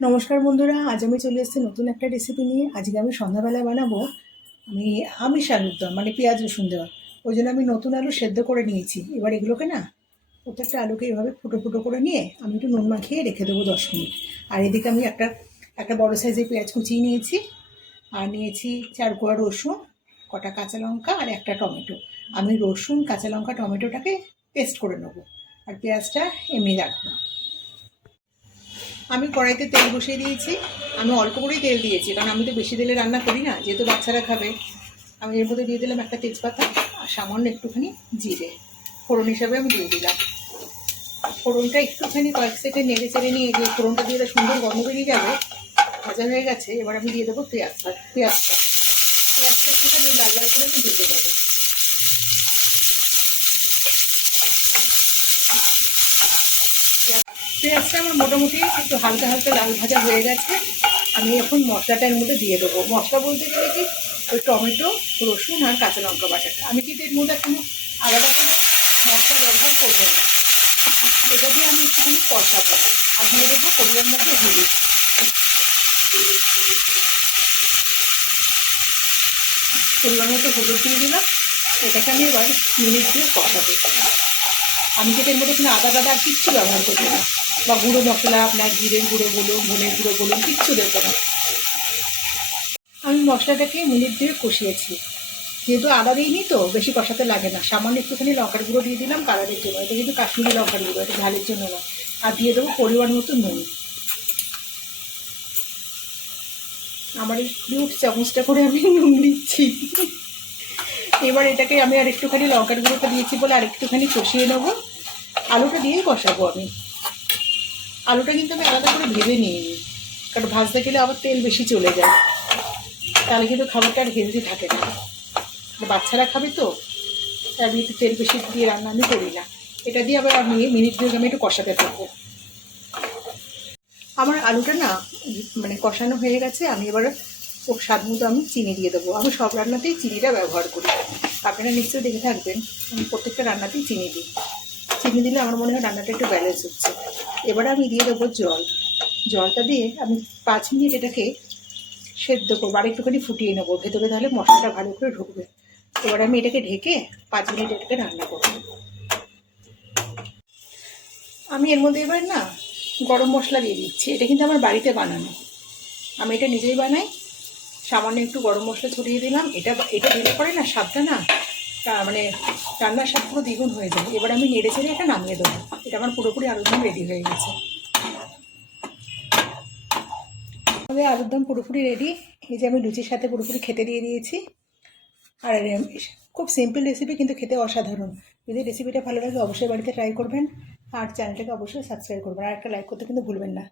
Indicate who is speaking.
Speaker 1: নমস্কার বন্ধুরা, আজ আমি চলে এসেছি নতুন একটা রেসিপি নিয়ে। আজকে আমি সন্ধ্যাবেলায় বানাবো, আমি আমিষ আলুর দম মানে পেঁয়াজ রসুন দেওয়া। ওই জন্য আমি নতুন আলু সেদ্ধ করে নিয়েছি। এবার এগুলোকে না, প্রত্যেকটা আলুকে এভাবে ফুটো ফুটো করে নিয়ে আমি একটু নুন মাখিয়ে রেখে দেবো দশ মিনিট। আর এদিকে আমি একটা একটা বড়ো সাইজের পেঁয়াজ কুচিয়ে নিয়েছি। আর নিয়েছি চার কোয়া রসুন, কটা কাঁচা লঙ্কা আর একটা টমেটো। আমি রসুন, কাঁচা লঙ্কা, টমেটোটাকে পেস্ট করে নেব। আর পেঁয়াজটা এমনি রাখব। আমি কড়াইতে তেল বসিয়ে দিয়েছি। আমি অল্প করেই তেল দিয়েছি, কারণ আমি তো বেশি তেলে রান্না করি না, যেহেতু বাচ্চারা খাবে। আমি এর মধ্যে দিয়ে দিলাম একটা তেজপাতা আর সামান্য একটুখানি জিরে। ফোড়ন হিসাবে আমি দিয়ে দিলাম। ফোড়নটা একটুখানি কয়েক সেকেন্ড নেড়ে চেড়ে নিয়ে যে ফোড়নটা দিয়ে সুন্দর গন্ধ বেরিয়ে যাবে, ভাজা হয়ে গেছে, এবার আমি দিয়ে দেবো পেঁয়াজটা পেঁয়াজটা। পেঁয়াজটা একটুখানি লাল লাল করে আমি দিয়ে দেবো পেঁয়াজটা আমার মোটামুটি একটু হালকা হালকা লাল ভাজা হয়ে গেছে। আমি এখন মশলাটা এর মধ্যে দিয়ে দেবো। মশলা বলতে গেলে কি? ওই টমেটো, রসুন আর কাঁচা লঙ্কা বাটাটা। আমি কিন্তু এর মধ্যে কোনো আলাদা করে মশলা ব্যবহার করব না। এটা দিয়ে আমি একটুখানি কষাবো। আর দিয়ে দেবো পরিমাণ মতো হলুদ। পরিমাণ মতো হলুদ দিয়ে দিলাম। এটাকে আমি এবার মিনিট দিয়ে কষা কষাবো। আমি কিন্তু এর মধ্যে কোনো আদা টাদা আর কিচ্ছু ব্যবহার করব না। বা গুঁড়ো মশলা, আপনার জিরের গুঁড়ো বলুন, ধনের গুঁড়ো বলুন, কিচ্ছু দেবো না। আমি মশলাটাকে মিনিট দিয়ে কষিয়েছি। যেহেতু আদা দিইনি তো, বেশি কষাতে লাগে না। সামান্য একটুখানি লঙ্কার গুঁড়ো দিয়ে দিলাম কালারের জন্য। এটা কিন্তু কাশ্মীরি লঙ্কার গুঁড়ো, এটা ঝালের জন্য না আর দিয়ে দেবো পরিমাণ মতো নুন। আমার এই ফ্রুট চামচটা করে আমি নুন দিচ্ছি। এবার এটাকে আমি আর একটুখানি লঙ্কার গুঁড়োটা দিয়েছি বলে আর একটুখানি কষিয়ে নেব। আলুটা দিয়েই কষাবো আমি। আলুটা কিন্তু আমি আলাদা করে ভেজে নিইনি। কারণ ভাজতে গেলে আবার তেল বেশি চলে যায়। তাহলে কিন্তু খাবারটা আর হেলদি থাকে না। বাচ্চারা খাবে তো আমি একটু তেল বেশি দিয়ে রান্না আমি করি না। এটা দিয়ে আবার আমি মিনিট দুয়েক আমি একটু কষাতে থাকব। আমার আলুটা না মানে কষানো হয়ে গেছে, আমি এবার ও স্বাদ মতো আমি চিনি দিয়ে দেবো। আমি সব রান্নাতেই চিনিটা ব্যবহার করি। আপনারা নিশ্চয়ই দেখে থাকবেন, আমি প্রত্যেকটা রান্নাতেই চিনি দিই। চিনি দিলে আমার মনে হয় রান্নাটা একটু ব্যালেন্স হচ্ছে। এবারে আমি দিয়ে দেবো জল। জলটা দিয়ে আমি পাঁচ মিনিট এটাকে সেদ্ধ করব আর একটুখানি ফুটিয়ে নেব। ভেতরে তাহলে মশলাটা ভালো করে ঢুকবে। এবার আমি এটাকে ঢেকে পাঁচ মিনিট এটাকে রান্না করব। আমি এর মধ্যে এবার না গরম মশলা দিয়ে দিচ্ছি। এটা কিন্তু আমার বাড়িতে বানানো। আমি এটা নিজেই বানাই। সামান্য একটু গরম মশলা ছড়িয়ে দিলাম। এটা এটা দিলে পরে না স্বাদটা না মানে রান্নার স্বাদ পুরো দ্বিগুণ হয়ে যায় এবার আমি নেড়ে চেড়ে এটা নামিয়ে দেবো। এটা আমার পুরোপুরি আলুর দম রেডি হয়ে গেছে। আমাদের আলুর দম পুরোপুরি রেডি এই যে আমি লুচির সাথে পুরোপুরি খেতে দিয়ে দিয়েছি। আর খুব সিম্পল রেসিপি কিন্তু খেতে অসাধারণ। যদি রেসিপিটা ভালো লাগে অবশ্যই বাড়িতে ট্রাই করবেন। আর চ্যানেলটাকে অবশ্যই সাবস্ক্রাইব করবেন। আর একটা লাইক করতে কিন্তু ভুলবেন না।